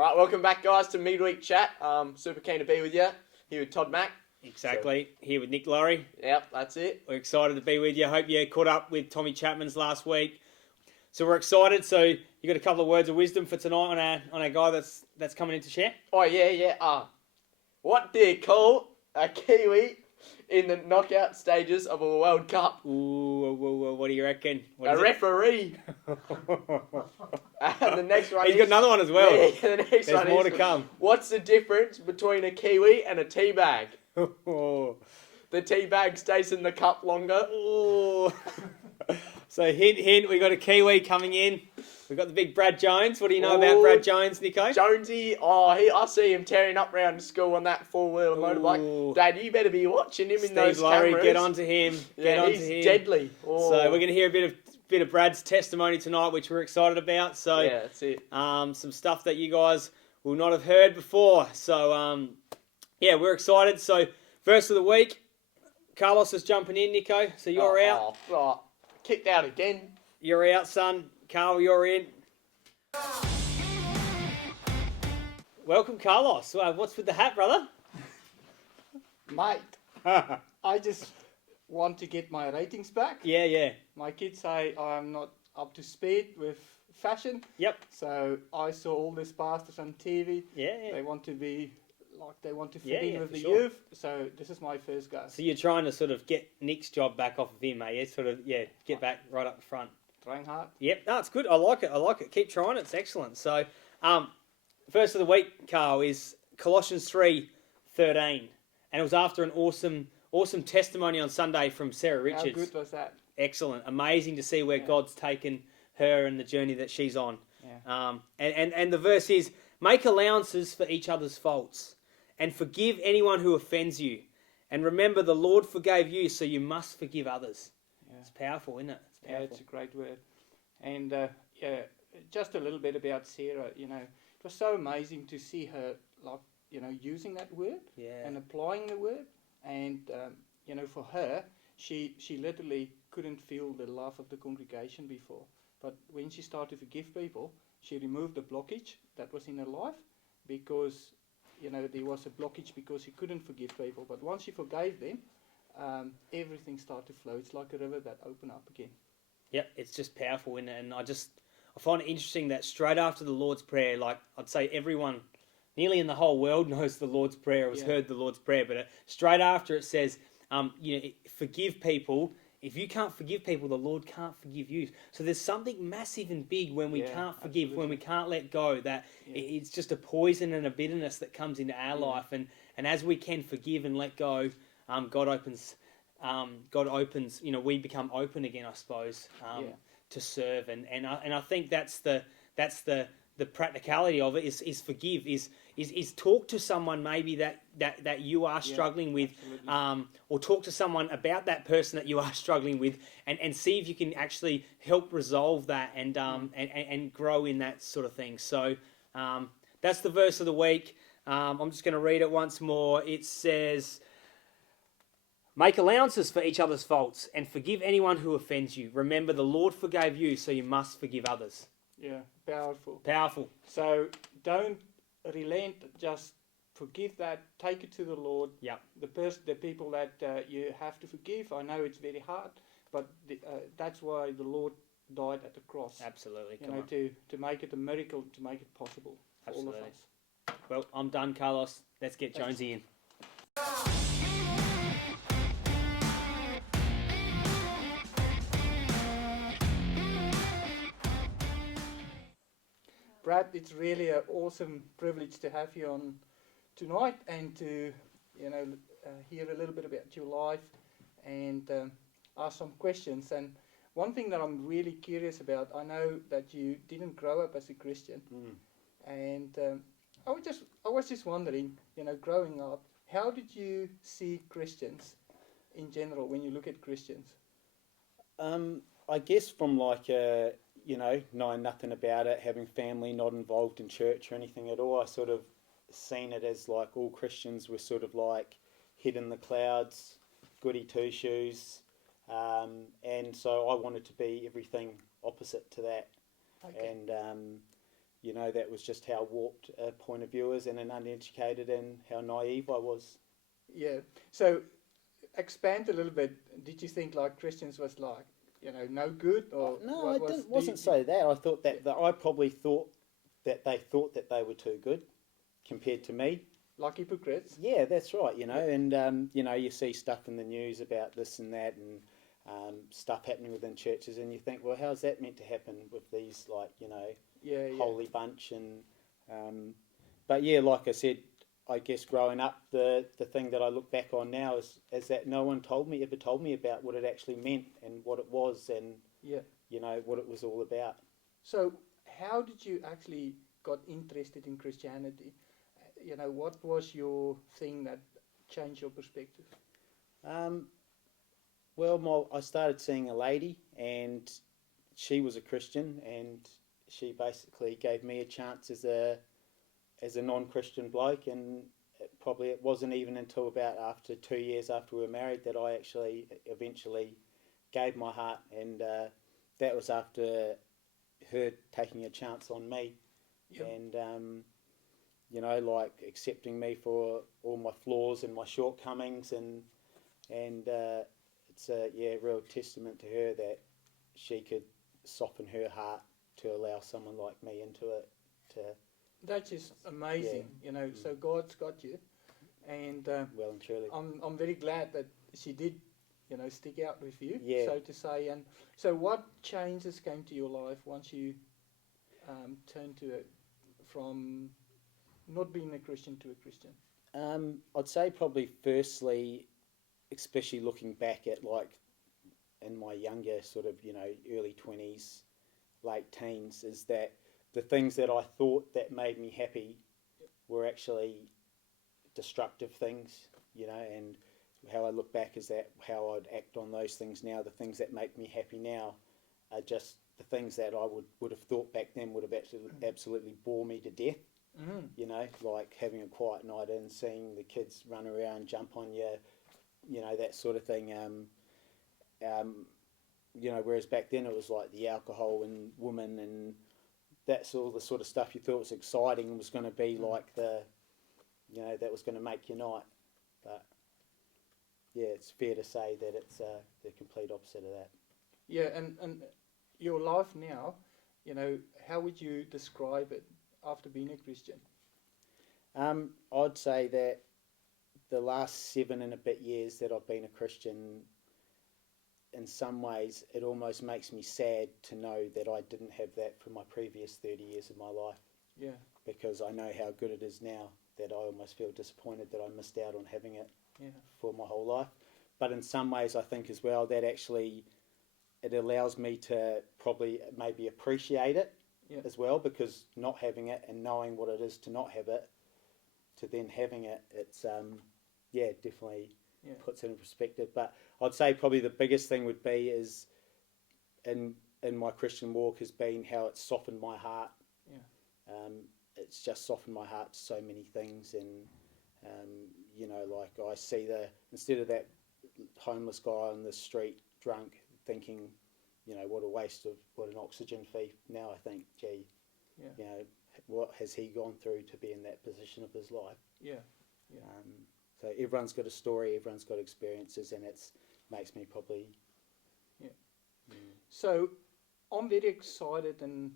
All right, welcome back, guys, to Midweek Chat. Super keen to be with you. Here with Todd Mack. Exactly. Here with Nick Laurie. Yep, that's it. We're excited to be with you. Hope you caught up with Tommy Chapman's last week. So we're excited. So you got a couple of words of wisdom for tonight on our guy that's coming in to share? Oh, yeah. What do you call a Kiwi in the knockout stages of a World Cup? Ooh, what do you reckon? A referee. And the next one He's got another one as well. Yeah, the next There's one more is, to come. What's the difference between a Kiwi and a tea bag? Oh. The tea bag stays in the cup longer. Oh. So hint, we got a Kiwi coming in. We've got the big Brad Jones. What do you know about Brad Jones, Nico? Jonesy, I see him tearing up around school on that four-wheel motorbike. Dad, you better be watching him in those Laurie, cameras. get onto him. He's deadly. Oh. So we're going to hear a bit of Brad's testimony tonight, which we're excited about. So yeah, that's it. Some stuff that you guys will not have heard before. So we're excited. So verse of the week, Carlos is jumping in, Nico. So you're out. Kicked out again. You're out, son. Carl, you're in. Welcome, Carlos. What's with the hat, brother? Mate, I just want to get my ratings back. Yeah. My kids say I'm not up to speed with fashion. Yep. So I saw all these pastors on TV. Yeah. They want to be they want to fit in with the sure. youth. So this is my first go. So you're trying to sort of get Nick's job back off of him, eh? Get back right up the front. Trying hard. Yep, no, it's good. I like it. Keep trying. It's excellent. So, first of the week, Carl, is Colossians 3:13, and it was after an awesome testimony on Sunday from Sarah Richards. How good was that? Excellent, amazing to see where God's taken her and the journey that she's on. Yeah. And the verse is, make allowances for each other's faults, and forgive anyone who offends you, and remember the Lord forgave you, so you must forgive others. Yeah. It's powerful, isn't it? Yeah, it's a great word. And just a little bit about Sarah. It was so amazing to see her, using that word and applying the word. And for her, she literally couldn't feel the love of the congregation before. But when she started to forgive people, she removed the blockage that was in her life, because there was a blockage because she couldn't forgive people. But once she forgave them, everything started to flow. It's like a river that opened up again. Yep, it's just powerful, isn't it? And I find it interesting that straight after the Lord's Prayer, like I'd say everyone nearly in the whole world knows the Lord's Prayer or has heard the Lord's Prayer, but straight after it says, forgive people. If you can't forgive people, the Lord can't forgive you. So there's something massive and big when we can't forgive, when we can't let go, that it's just a poison and a bitterness that comes into our life. And as we can forgive and let go, God opens, we become open again, I suppose, to serve. And I think that's the practicality of it is forgive, is talk to someone maybe that you are struggling with, or talk to someone about that person that you are struggling with, and see if you can actually help resolve that and grow in that sort of thing. So that's the verse of the week. I'm just going to read it once more. It says, make allowances for each other's faults and forgive anyone who offends you. Remember, the Lord forgave you, so you must forgive others. Yeah, powerful. Powerful. So don't relent, just forgive that, take it to the Lord. Yeah. The people that you have to forgive, I know it's very hard, but that's why the Lord died at the cross. Absolutely. To make it a miracle, to make it possible for all of us. Well, I'm done, Carlos. Let's get Jonesy in. Brad, it's really an awesome privilege to have you on tonight and to hear a little bit about your life and ask some questions. And one thing that I'm really curious about, I know that you didn't grow up as a Christian, and I was just wondering, growing up, how did you see Christians in general when you look at Christians? I guess from knowing nothing about it, having family not involved in church or anything at all, I sort of seen it as like all Christians were sort of like head in the clouds, goody two shoes, and so I wanted to be everything opposite to that. Okay. And you know, that was just how warped a point of view is, and an uneducated, and how naive I was. Yeah. So expand a little bit. Did you think like Christians was like, you know, no good, or No, what I was wasn't so that. I thought that I probably thought that they were too good compared to me. like hypocrites? Yeah, that's right. You know, and you know, you see stuff in the news about this and that, and stuff happening within churches, and you think, well, how's that meant to happen with these, like, you know, holy bunch? And but yeah, like I said, I guess growing up, the thing that I look back on now is that no one ever told me about what it actually meant and what it was, and you know, what it was all about. So how did you actually got interested in Christianity? You know, what was your thing that changed your perspective? Well, I started seeing a lady, and she was a Christian, and she basically gave me a chance as a non-Christian bloke, and it wasn't even until about after 2 years after we were married that I actually eventually gave my heart, and that was after her taking a chance on me, and you know, like accepting me for all my flaws and my shortcomings, and it's a real testament to her that she could soften her heart to allow someone like me into it. That's just amazing, you know. So God's got you, and well and truly, I'm very glad that she did, you know, stick out with you, Yeah. so to say. And so, what changes came to your life once you turned to it from not being a Christian to a Christian? I'd say probably firstly, especially looking back at like in my younger sort of, you know, early 20s, late teens, is that the things that I thought that made me happy were actually destructive things, you know, and how I look back is that how I'd act on those things now, the things that make me happy now are just the things that I would have thought back then would have absolutely bore me to death. Mm. You know, like having a quiet night and seeing the kids run around, jump on you, you know, that sort of thing. You know, whereas back then it was like the alcohol and women, and that's all the sort of stuff you thought was exciting and was going to be like you know, that was going to make your night. But yeah, it's fair to say that it's the complete opposite of that. Yeah, and your life now, you know, how would you describe it after being a Christian? I'd say that the last 7 and a bit years that I've been a Christian, in some ways, it almost makes me sad to know that I didn't have that for my previous 30 years of my life. Yeah. Because I know how good it is now, that I almost feel disappointed that I missed out on having it for my whole life. But in some ways, I think as well that actually it allows me to probably maybe appreciate it as well, because not having it and knowing what it is to not have it, to then having it, it's definitely puts it in perspective. But I'd say probably the biggest thing would be is in my Christian walk has been how it's softened my heart. It's just softened my heart to so many things, and you know, like I see instead of that homeless guy on the street drunk thinking, you know, what a waste of what an oxygen fee. Now I think, gee, you know, what has he gone through to be in that position of his life? So everyone's got a story, everyone's got experiences, and it makes me probably. So I'm very excited and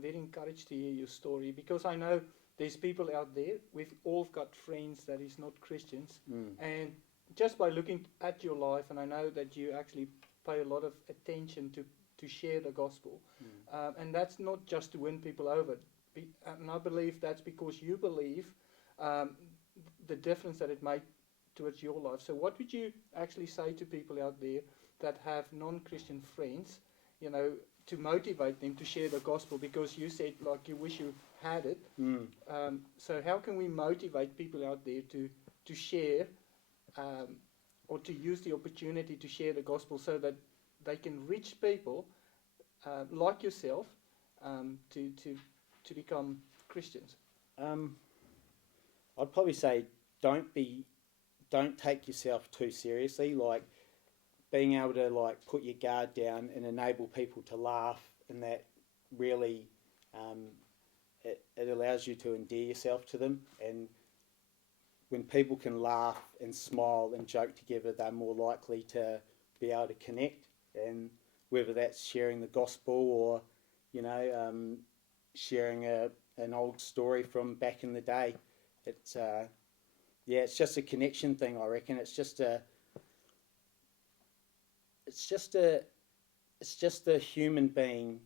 very encouraged to hear your story, because I know there's people out there. We've all got friends that is not Christians, and just by looking at your life, and I know that you actually pay a lot of attention to share the gospel, and that's not just to win people over. And I believe that's because you believe the difference that it made towards your life. So what would you actually say to people out there that have non-Christian friends, you know, to motivate them to share the gospel? Because you said like you wish you had it. So how can we motivate people out there to share or to use the opportunity to share the gospel so that they can reach people like yourself to become Christians? I'd probably say don't take yourself too seriously. Like being able to like put your guard down and enable people to laugh, and that really it allows you to endear yourself to them. And when people can laugh and smile and joke together, they're more likely to be able to connect. And whether that's sharing the gospel or, sharing an old story from back in the day, it's just a connection thing, I reckon. It's just a human being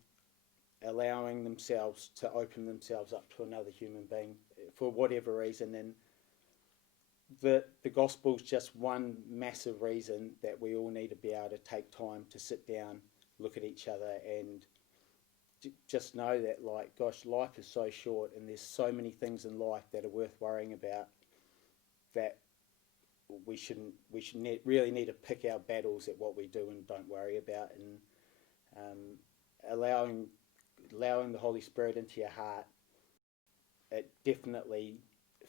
allowing themselves to open themselves up to another human being for whatever reason. And the gospel's just one massive reason that we all need to be able to take time to sit down, look at each other, and just know that, like, gosh, life is so short, and there's so many things in life that are worth worrying about, that we really need to pick our battles at what we do and don't worry about, and allowing the Holy Spirit into your heart, it definitely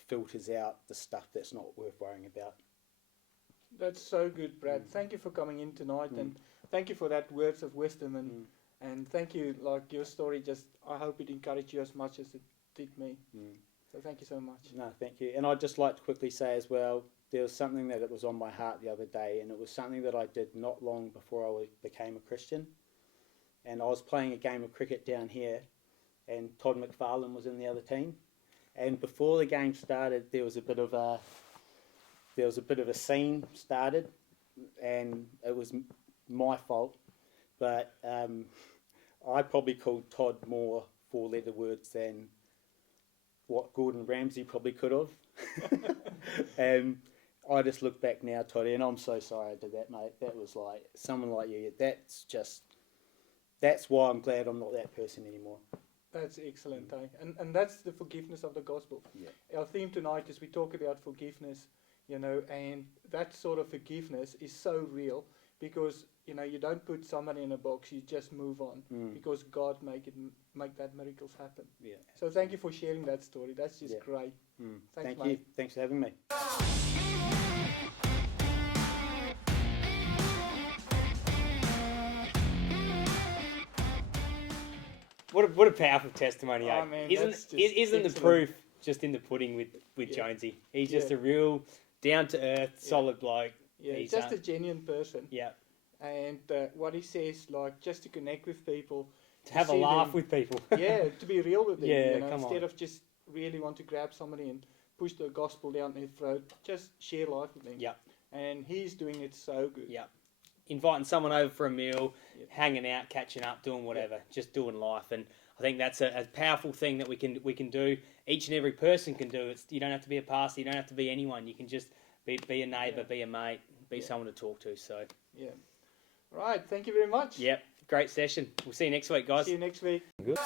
filters out the stuff that's not worth worrying about. That's so good, Brad. Thank you for coming in tonight, and thank you for that words of wisdom, and thank you, like, your story, I hope it encouraged you as much as it did me. So thank you so much. No, thank you. And I'd just like to quickly say as well, there was something that it was on my heart the other day, and it was something that I did not long before I became a Christian. And I was playing a game of cricket down here, and Todd McFarlane was in the other team. And before the game started, there was a bit of a scene started, and it was my fault. But I probably called Todd more four-letter words than what Gordon Ramsay probably could have. And I just look back now, Toddy, and I'm so sorry I did that, mate. That was like, someone like you, that's why I'm glad I'm not that person anymore. That's excellent, and that's the forgiveness of the gospel. Yeah. Our theme tonight is we talk about forgiveness, and that sort of forgiveness is so real, because you don't put somebody in a box, you just move on, because God make that miracles happen. Yeah. So thank you for sharing that story. That's just great. Thank mate. you. Thanks for having me. What a powerful testimony, eh? Oh, man, Isn't the excellent. proof just in the pudding with Jonesy? He's just a real down-to-earth, solid bloke. Yeah, He's just a genuine person. Yeah. And what he says, like, just to connect with people. To have a see laugh them- with people. Yeah, to be real with them. Yeah, come instead on. of just really want to grab somebody and push the gospel down their throat, just share life with them. Yeah. And he's doing it so good. Yeah. Inviting someone over for a meal, hanging out, catching up, doing whatever, just doing life. And I think that's a powerful thing that we can do. Each and every person can do. You don't have to be a pastor. You don't have to be anyone. You can just be a neighbour, be a mate, be someone to talk to. So. Yeah. Right. Thank you very much. Yep. Great session. We'll see you next week, guys. See you next week. Good.